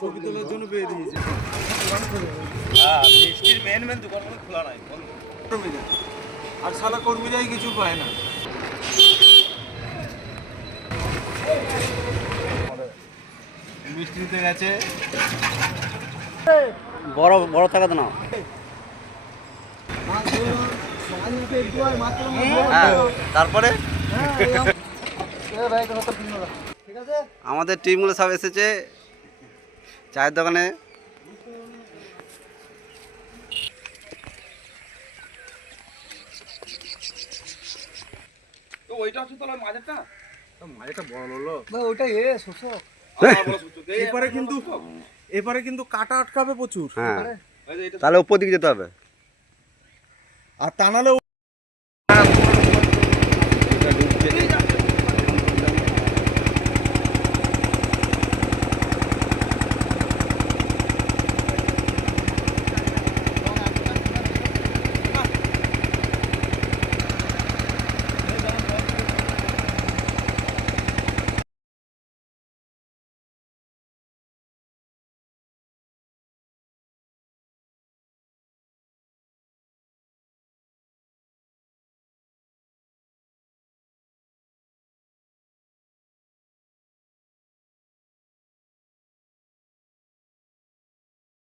ছবি তোলার জন্য বেরিয়েছে। মিষ্টির মেন দোকানগুলো খোলা নাই, আর শালা কর্মীরাই কিছু পায় না। মিষ্টি নিতে গেছে, বড় বড় থাকাতে না। তারপরে আমাদের টিমগুলো সব এসেছে চায়ের দোকানে। ওইটা হচ্ছে তোর মাঝেরটা, মাঝেরটা বড় হলো ওইটা শোষক। এবারে কিন্তু কাটা আটকাবে প্রচুর। হ্যাঁ, তাহলে উপর দিকে যেতে হবে। আর তা নাহলে